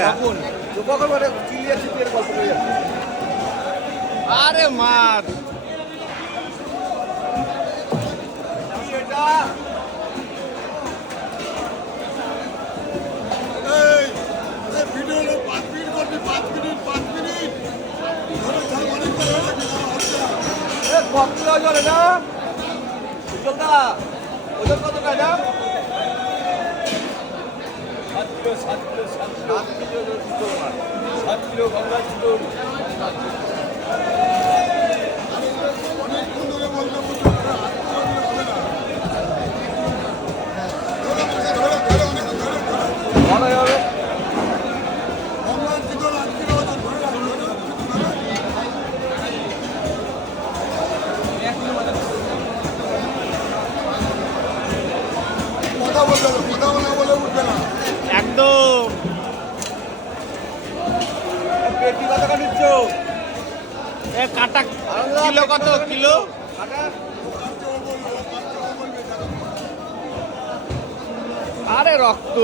কখন কখন মানে চিলিয়া চিপিয়ে গল্প করে যাচ্ছে। আরে মার এটা ভিডিও 5 মিনিট করবি 5 মিনিট কত কিলো ওজন এটা উজ্জ্বলদা ওজন কত কাটা 7 কিলো গঙ্গা চিতল অনেকক্ষণ ধরে বলতে বলতে ভালো হবে কথা বলতে হবে, কথা বলে উঠবে না। একদম পেটি কত কাটিচ্ছ এ কাটা কিলো কত কিলো কাটা আরে রক্ত